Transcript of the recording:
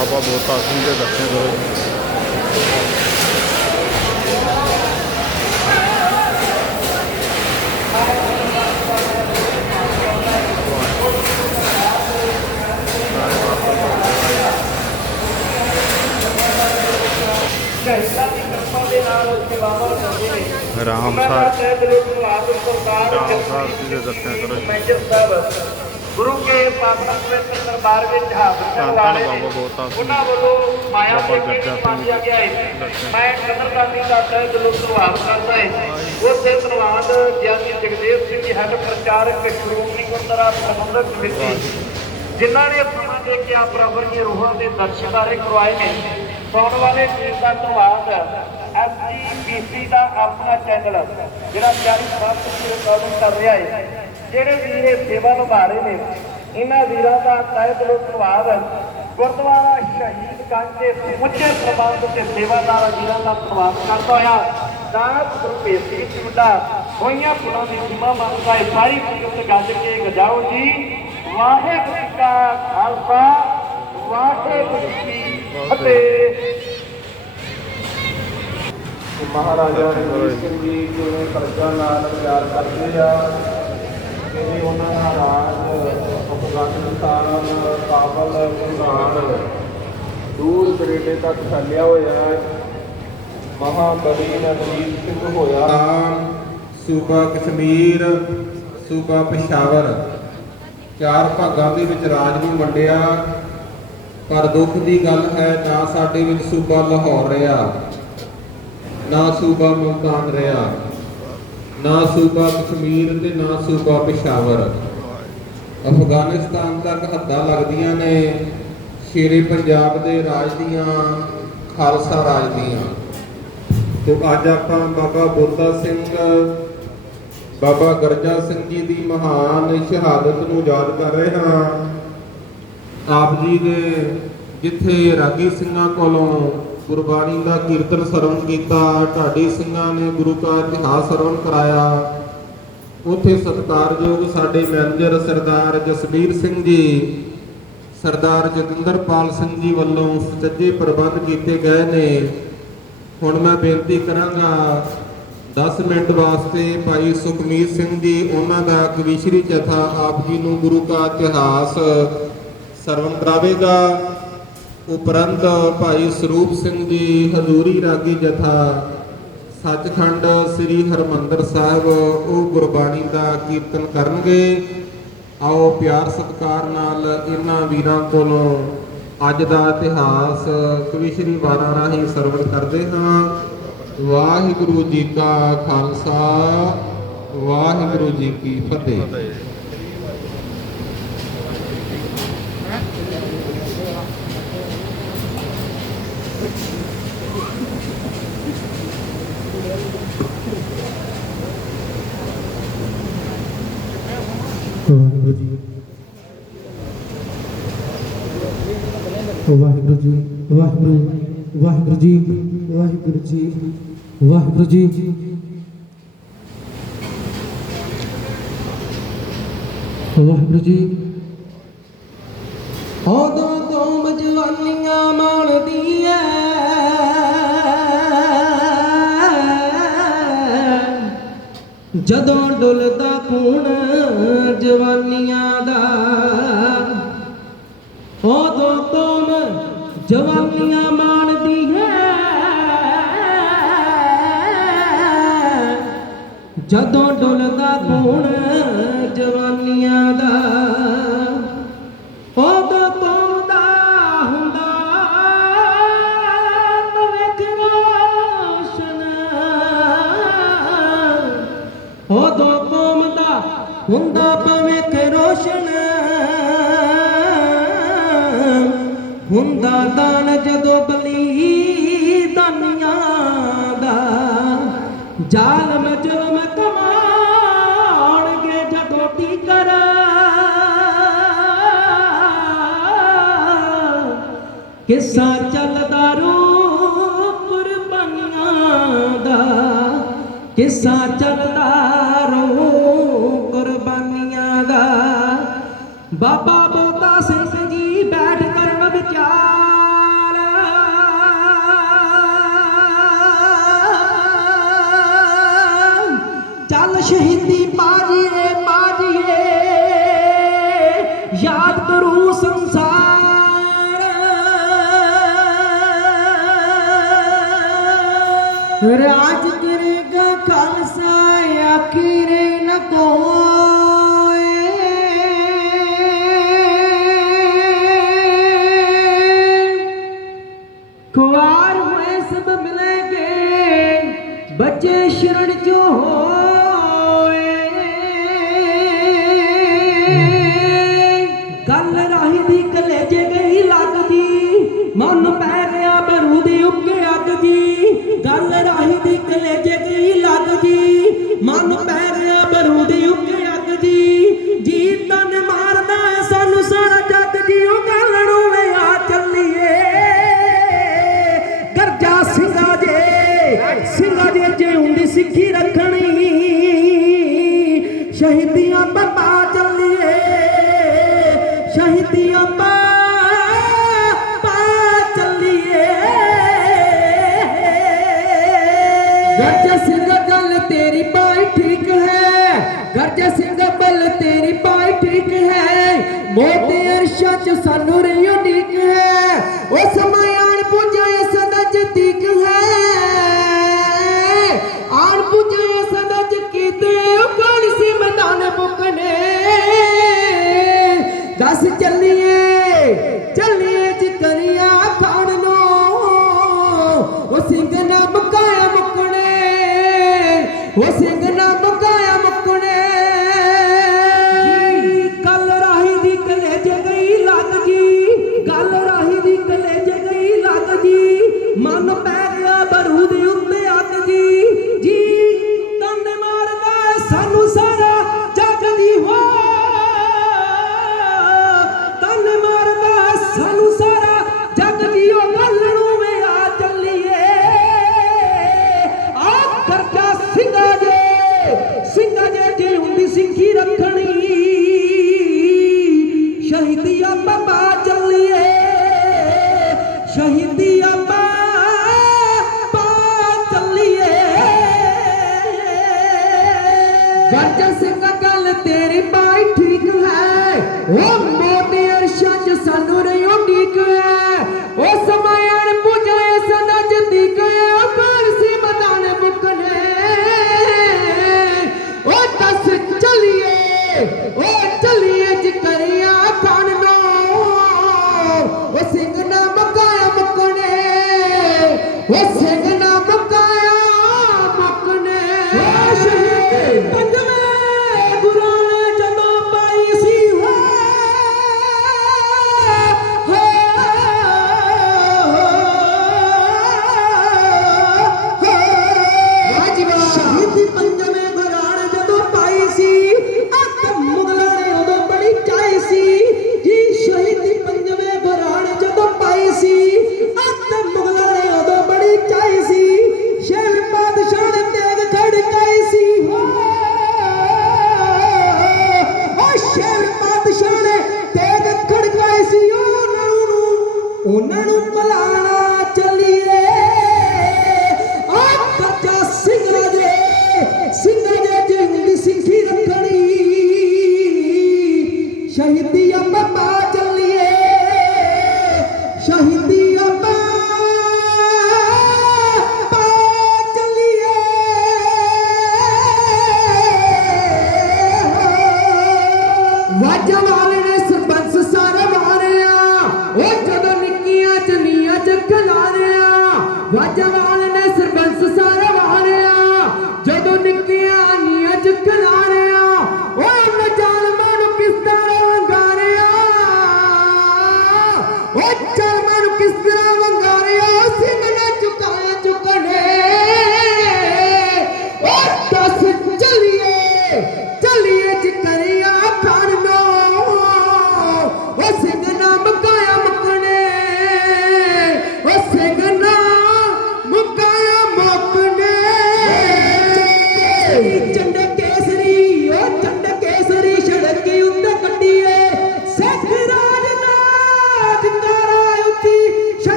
ਧੰਨ ਬਾਬਾ ਬੋਤਾ ਸਿੰਘ ਦੇ ਦਰਸ਼ਨ ਕਰੋ ਸ਼ਹੀਦਾਂ ਦੀ ਕਿਰਪਾ ਦੇ ਨਾਲ ਸੇਵਾਵਾਂ ਕਰਦੇ ਨੇ ਰਾਮਸਰ ਸਾਹਿਬ ਦੇ ਗੁਰਵਾਦ ਸਰਕਾਰ ਰਾਮਸਰ ਜੀ ਦੇ ਦਰਸ਼ਨ ਕਰੋ ਜੀ। ਮੈਜਰ ਸਾਹਿਬ ਗੁਰੂ ਕੇ ਪਾਵਨ ਪਵਿੱਤਰ ਦਰਬਾਰ ਵਿੱਚ ਹਾਜ਼ਰ ਧੰਨ ਕਰਨ ਧੰਨ ਵਾਲੇ ਬਾਬਾ ਬੋਤਾ ਸਿੰਘ ਉਹਨਾਂ ਵੱਲੋਂ ਮਾਇਆ ਬਾਬਾ ਦੇ ਗਰਜਾ ਸਿੰਘ ਮੰਨਿਆ ਗਿਆ ਹੈ ਮੈਂ ਕਦਰਦਾਨੀ ਦਾ ਤਹਿ ਦਿਲੋਂ ਧੰਨਵਾਦ ਕਰਦਾ ਹਾਂ। ਉਸੇ ਧੰਨਵਾਦ ਗਿਆਨੀ ਜਗਦੇਵ ਸਿੰਘ ਜੀ ਹੈਡ ਪ੍ਰਚਾਰਕ ਸ਼੍ਰੋਮਣੀ ਗੁਰਦੁਆਰਾ ਪ੍ਰਬੰਧਕ ਕਮੇਟੀ ਜਿਨ੍ਹਾਂ ਨੇ ਸਮਾਂ ਦੇ ਕੇ ਆ ਬਰਾਬਰ ਦੀਆਂ ਰੂਹਾਂ ਦੇ ਦਰਸ਼ਨਾਰੇ ਕਰਵਾਏ ਨੇ। ਸੁਣਨ ਵਾਲੇ ਵੀਰ ਦਾ ਧੰਨਵਾਦ ਐਸਜੀਪੀਸੀ ਦਾ ਆਪਣਾ ਚੈਨਲ ਜਿਹੜਾ 40 ਸਾਲ ਤੋਂ ਰਿਕਾਰਡਿੰਗ ਕਰ ਰਿਹਾ ਹੈ। ਜਿਹੜੇ ਵੀਰ ਇਹ ਸੇਵਾ ਨਿਭਾ ਰਹੇ ਨੇ ਇਹਨਾਂ ਵੀਰਾਂ ਦਾ ਤਹਿ ਦਿਲੋਂ ਧੰਨਵਾਦ ਗੁਰਦੁਆਰਾ ਸ਼ਹੀਦ ਗੰਜ ਦੇ ਸਮੁੱਚੇ ਪ੍ਰਬੰਧ ਤੇ ਸੇਵਾਦਾਰਾਂ ਵੀਰਾਂ ਦਾ ਧੰਨਵਾਦ ਕਰਦਾ ਹੋਇਆ ਦਾਤ ਗੁਰਪ੍ਰੀਤ ਸਿੰਘ ਚੁੰਡਾ ਹੋਈਆਂ ਪੁਰਾਂ ਦੀ ਸੀਮਾ ਮੰਨਦਾ ਹੈ ਸਾਰੀ ਸੰਗਤ ਗੱਜ ਕੇ ਗਜਾਓ ਜੀ। ਵਾਹਿਗੁਰੂ ਕਾ ਖਾਲਸਾ ਵਾਹਿਗੁਰੂ ਜੀ ਕੀ ਫਤਿਹ। ਮਹਾਰਾਜਾ ਰਣਜੀਤ ਸਿੰਘ ਜੀ ਕਿਵੇਂ ਕਰਜ਼ਾ ਨਾਲ ਪਿਆਰ ਕਰਦੇ ਆ ਕਿਵੇਂ ਉਹਨਾਂ ਦਾ ਰਾਜ, ਅਫਗਾਨਿਸਤਾਨ, ਕਾਬਲ ਇਰਾਨ ਦੂਰ ਦਰੇਡੇ ਤੱਕ ਫੈਲਿਆ ਹੋਇਆ ਹੈ। ਮਹਾਕਵੀ ਰਣਜੀਤ ਸਿੰਘ ਹੋਇਆ। ਸੂਬਾ ਕਸ਼ਮੀਰ, ਸੂਬਾ ਪਿਸ਼ਾਵਰ। ਚਾਰ ਭਾਗਾਂ ਦੇ ਵਿੱਚ ਰਾਜ ਨੂੰ ਵੰਡਿਆ। ਪਰ ਦੁੱਖ ਦੀ ਗੱਲ ਹੈ, ਨਾ ਸਾਡੇ ਵਿੱਚ ਸੂਬਾ ਲਾਹੌਰ ਰਿਹਾ, ਨਾ ਸੂਬਾ ਮੁਲਤਾਨ ਰਿਹਾ। ਨਾ ਸੂਬਾ ਕਸ਼ਮੀਰ ਤੇ ਨਾ ਸੂਬਾ ਪਿਸ਼ਾਵਰ ਅਫਗਾਨਿਸਤਾਨ ਤੱਕ ਹੱਦਾਂ ਲੱਗਦੀਆਂ ਨੇ, ਸ਼ੇਰੇ ਪੰਜਾਬ ਦੇ ਰਾਜ ਦੀਆਂ, ਖਾਲਸਾ ਰਾਜ ਦੀਆਂ। ਤੇ ਅੱਜ ਆਪਾਂ ਬਾਬਾ ਬੋਤਾ ਸਿੰਘ, ਬਾਬਾ ਗਰਜਾ ਸਿੰਘ ਜੀ ਦੀ ਮਹਾਨ ਸ਼ਹਾਦਤ ਨੂੰ ਯਾਦ ਕਰ ਰਹੇ ਹਾਂ। ਆਪ ਜੀ ਦੇ ਜਿੱਥੇ ਰਾਗੀ ਸਿੰਘਾਂ ਕੋਲੋਂ ਗੁਰਬਾਣੀ ਦਾ ਕੀਰਤਨ ਸਰਵਣ ਕੀਤਾ ਢਾਡੀ ਸਿੰਘਾਂ ਨੇ ਗੁਰੂ ਕਾ ਇਤਿਹਾਸ ਸਰਵਣ ਕਰਾਇਆ। ਉੱਥੇ ਸਤਿਕਾਰਯੋਗ ਸਾਡੇ ਮੈਨੇਜਰ ਸਰਦਾਰ ਜਸਬੀਰ ਸਿੰਘ ਜੀ, ਸਰਦਾਰ ਜਤਿੰਦਰਪਾਲ ਸਿੰਘ ਜੀ ਵੱਲੋਂ ਸੁਚੱਜੇ ਪ੍ਰਬੰਧ ਕੀਤੇ ਗਏ ਨੇ। ਹੁਣ ਮੈਂ ਬੇਨਤੀ ਕਰਾਂਗਾ 10 ਮਿੰਟ ਵਾਸਤੇ ਭਾਈ ਸੁਖਮੀਤ ਸਿੰਘ ਜੀ, ਉਹਨਾਂ ਦਾ ਕਵੀਸ਼ਰੀ ਜਥਾ ਆਪ ਜੀ ਨੂੰ ਗੁਰੂ ਕਾ ਇਤਿਹਾਸ ਸਰਵਣ ਕਰਾਵੇਗਾ। ਉਪਰੰਤ ਭਾਈ ਸਰੂਪ ਸਿੰਘ ਜੀ ਹਜ਼ੂਰੀ ਰਾਗੀ ਜਥਾ ਸੱਚਖੰਡ ਸ੍ਰੀ ਹਰਮੰਦਰ ਸਾਹਿਬ, ਉਹ ਗੁਰਬਾਣੀ ਦਾ ਕੀਰਤਨ ਕਰਨਗੇ। ਆਓ ਪਿਆਰ ਸਤਿਕਾਰ ਨਾਲ ਇਹਨਾਂ ਵੀਰਾਂ ਕੋਲੋਂ ਅੱਜ ਦਾ ਇਤਿਹਾਸ ਕਵੀ ਸ਼੍ਰੀ ਵਾਰਾਂ ਰਾਹੀਂ ਸਰਵਣ ਕਰਦੇ ਹਾਂ। ਵਾਹਿਗੁਰੂ ਜੀ ਕਾ ਖਾਲਸਾ, ਵਾਹਿਗੁਰੂ ਜੀ ਕੀ ਫਤਿਹ। ਵਾਹਿਗੁਰੂ ਜੀ, ਵਾਹਿਗੁਰੂ ਵਾਹਿਗੁਰੂ ਜੀ ਵਾਹਿਗੁਰੂ ਜੀ ਵਾਹਿਗੁਰੂ ਜੀ। ਵਾਹਿਗੁਰੂ ਜੀ। ਉਦੋਂ ਤੋਂ ਜਵਾਨੀਆਂ ਮਾਣਦੀਆਂ। ਜਦੋਂ ਡੁੱਲਦਾ ਖੂਨ ਜਵਾਨੀਆਂ ਦਾ ਉਦੋਂ ਜਵਾਨੀਆਂ ਮਾਣਦੀ ਹੈ। ਜਦੋਂ ਡੁੱਲਦਾ ਖੂਨ ਜਵਾਨੀਆਂ ਦਾ, ਉਦੋਂ ਤੋਂ ਦਾ ਹੁੰਦਾ ਭਵਿੱਖ ਰੋਸ਼ਨ। ਉਦੋਂ ਕੌਮ ਦਾ ਹੁੰਦਾ ਭਵਿੱਖ ਰੋਸ਼ਨ। ਹੁੰਦਾ ਦਾਨ ਜਦੋਂ ਬਲੀ ਦਾਨੀਆਂ ਦਾ। ਜ਼ਾਲਮ ਜ਼ੁਲਮ ਕਮਾਣਗੇ ਜਦੋਂ ਟੀਕਰ। ਕਿੱਸਾ ਚੱਲਦਾ ਰੂ ਕੁਰਬਾਨੀਆਂ ਦਾ। ਕਿਸਾ ਚੱਲਦਾ ਰੂ ਕੁਰਬਾਨੀਆਂ ਦਾ। ਬਾਬਾ ਸ਼ਹੀਦੀ ਬਾਜੀਏ ਬਾਜੀਏ ਯਾਦ ਕਰੂ ਸੰਸਾਰ। ਰਾਜ ਕਰੇਗਾ ਖਾਲਸਾ ਆਖੀਰੇ ਨਾ ਕੋ ਉਹ ਸਿੰਘ ਨਾ ਮਕਾਇਆ ਮੁੱਕਣੇ ਉਹ ਸਿੰਘ